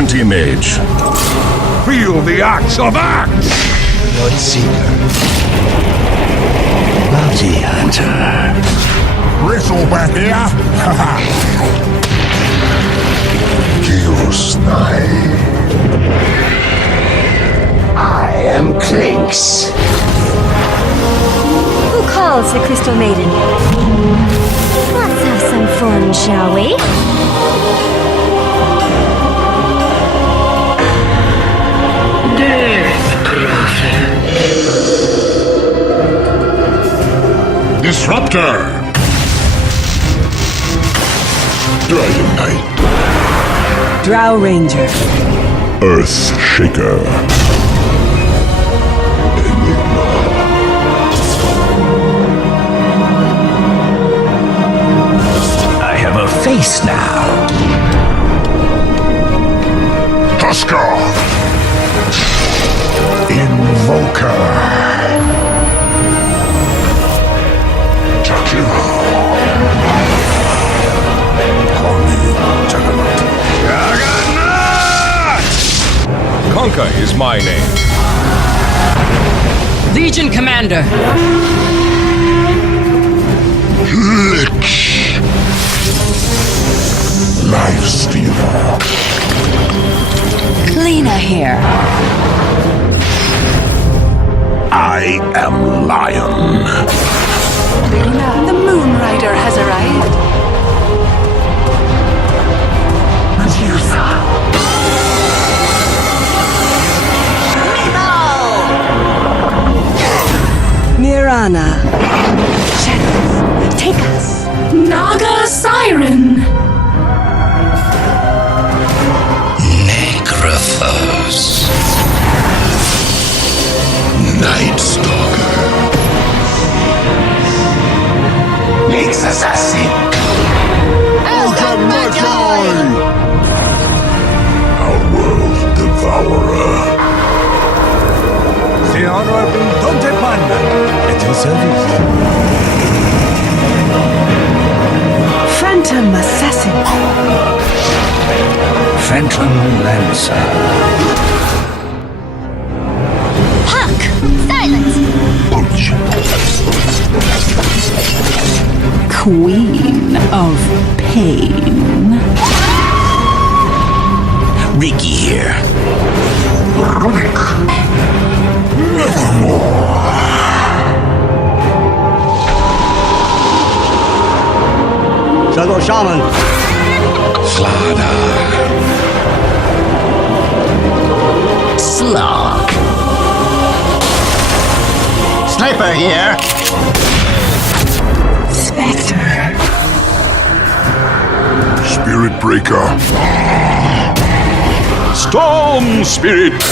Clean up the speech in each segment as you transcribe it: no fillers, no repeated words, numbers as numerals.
anti-mage. Feel the axe of axe! Bloodseeker. Bounty hunter. Bristle back here! I am Clinks. Who calls the Crystal Maiden? Let's have some fun, shall we? Disruptor! Dragon Knight. Drow Ranger. Earth Shaker. I have a face now. Tusker! Invoker! Conquer is my name. Legion Commander. Lich! Lifestealer. Lena here. I am Lion. Lena, the Moon Rider has arrived. Mirana. Shadows, take us. Naga Siren. Necrophos. Night Stalker. Mix assassin. Welcome, Magi! Our world devourer. The Honorable DOTA2 at your service. Phantom Assassin. Phantom Lancer. Hawk! Silence! Punch. Queen of Pain. Ricky here. Shadow Shaman. Slada. Slog. Sniper here. Spectre. Spirit Breaker. Storm Spirit.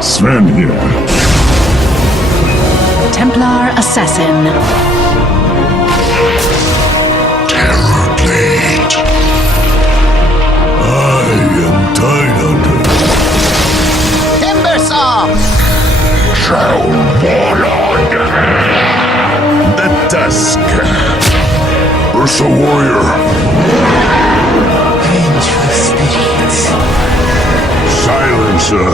Sven here. Templar Assassin. Terror Blade. I am Tidehunter. Timber Saw. Drow Warlord. The Tusk. Ursa Warrior. Vengeful spirits. Silencer.